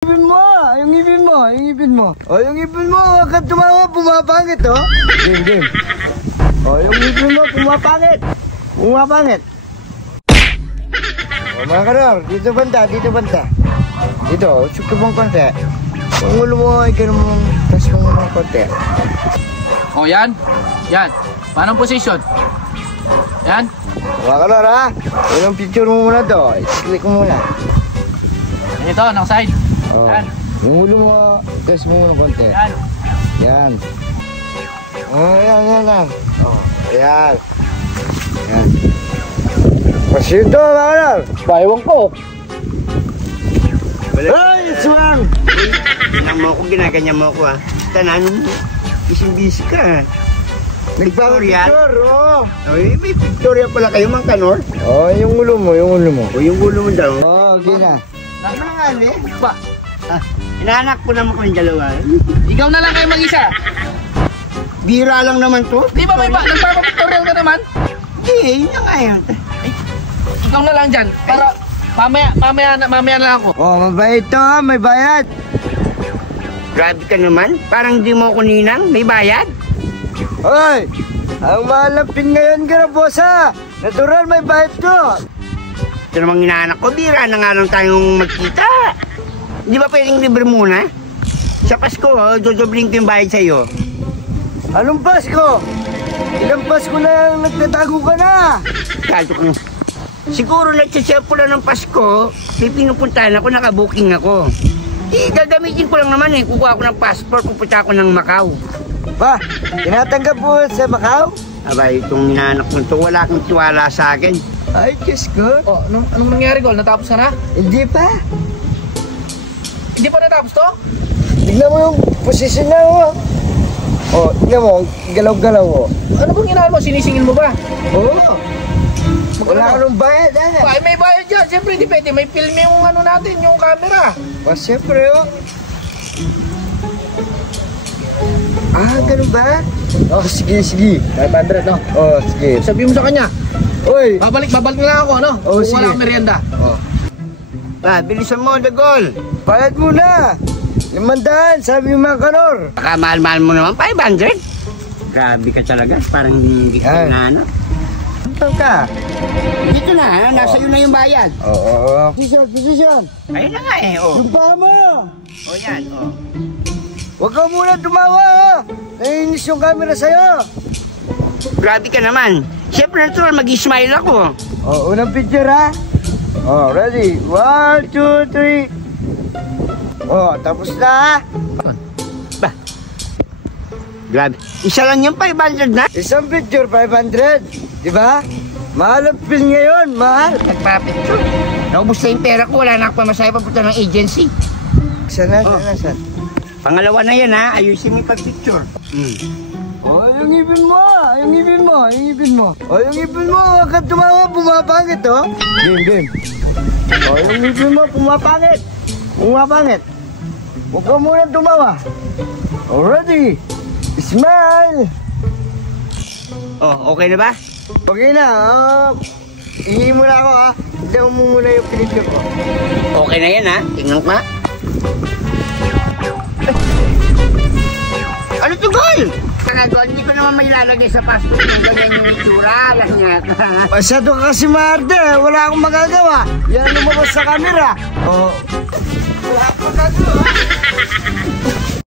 Ibin mo, yung ibin mo, yung ibin mo. O, yung ibin mo, wag kang tumawa, pumapangit, oh. Game. O, yung ibin mo, pumapangit. Pumapangit. O, mga kanor, dito banda. Dito, suki mong konti. Yung ulo mo, ikaw mong tas mong konti. O, yan. Paano position? Yan. Mga kanor, ha? Yung picture mo muna to. I-click mo muna. Ito, nang side. Oh. Yan. Yung ulo mo, tas mo muna konti. Yan. Oh, yan. Oh, yan. Pasito, mga kanor. Baywang ko. Ay, swang! Ginaganyan mo ako, ha? Tanan, busy ka, ha? Nagpapicture, oh! Ay, may pictorial pala kayo, Mang Kanor. Oh, yung ulo mo. O, yung ulo mo daw. Oh, okay na. Ano nga, eh? Ba? Inaanak ko naman kami dalawa. Ikaw na lang kayo mag-isa. Bira lang naman to. Di ba may nagpapapictorial ka naman? Hindi, yun na nga yun. Ikaw na lang dyan. Para mamaya na lang ako. Oh, mabait to, ha? May bayad. Grabe ka naman. Parang di mo ako ninang. May bayad. Hoy! Ang malapin ngayon ka na, boss, ha? Natural, may bayad to. Ito namang inaanak ko. Bira na nga lang tayong magkita. Di ba pwedeng libre muna? Sa Pasko, dodobling ko yung bayad sa'yo. Anong Pasko? Ilang Pasko na nagtatago ka na? Kalto ka. Siguro nagsasayaw po lang ng Pasko, may pinupuntahan ako, nakabuking ako. Gagamitin ko lang naman eh. Kukuha ako ng passport, pupunta ako ng Macau. Ba, tinatanggap mo sa Macau? Aba, itong inaanak mo ito, wala kang tiwala sa akin. Ay, Diyos ko. Oh, anong nangyari, Gol? Natapos ka na? Hindi pa. Hindi pa natapos to? Tignan mo yung posisyon na, oh. Oh, tignan mo, galaw-galaw, oh. Ano bang ginagawa mo? Sinisingil mo ba? Oo. Wala ka nung bayad, ha? Ay, may bayad dyan. Siyempre, hindi pwede. May film yung ano natin, yung camera. O, siyempre, oh. Ah, ganun ba? Oh, sige. 500, no? Oh, sige. Sabi mo sa kanya, Uy! babalik na lang ako, no? Oh, Kung sige. wala akong merienda. Oh. Bilisan mo, Dagol. Bayad muna! 500, sabi yung mga kanor. Baka mahal-mahal mo naman, 500. Grabe ka talaga, parang hindi ka inaanak. Ito ka. Dito na, nasa iyo na yung bayad. Oo. Position. Ayun na nga eh, oh. Yung paa mo! O yan, oh. Huwag ka muna tumawa, oh! Naiinis yung camera sa'yo. Grabe ka naman. Siyempre natural, mag-smile ako. Oh, unang picture, ha? Oh, ready? 1, 2, 3. Oh, tapos na, ha? Ba? Grabe. Isa lang yung 500 na. Isang picture, 500. Diba? Mahal ang film ngayon, mahal. Nagpa-picture. Naubos na yung pera ko, wala na ako pamasahe papunta ng agency. Sana. Pangalawa na yan, ha? Ayusin mo yung pag-picture. Oh, yung ibin mo. Oh, yung ibin mo, wag kang tumawa, pumapangit, oh. Game. Oh, yung ibin mo, pumapangit. Huwag ka muna tumawa. Already. Smile. Oh, okay na ba? Okay na, ihingi mo na ako, ha. Tignan mo muna yung picture ko. Okay na yan, ha? Tingnan ko, ha? Ano to, Gol? Hindi ko naman may lalagay sa passport ng ganyan yung itsura. Alam niya. Masyado ka kasi maarte, wala akong magagawa. Yan lumabas sa camera. Oh. Wala akong magagawa.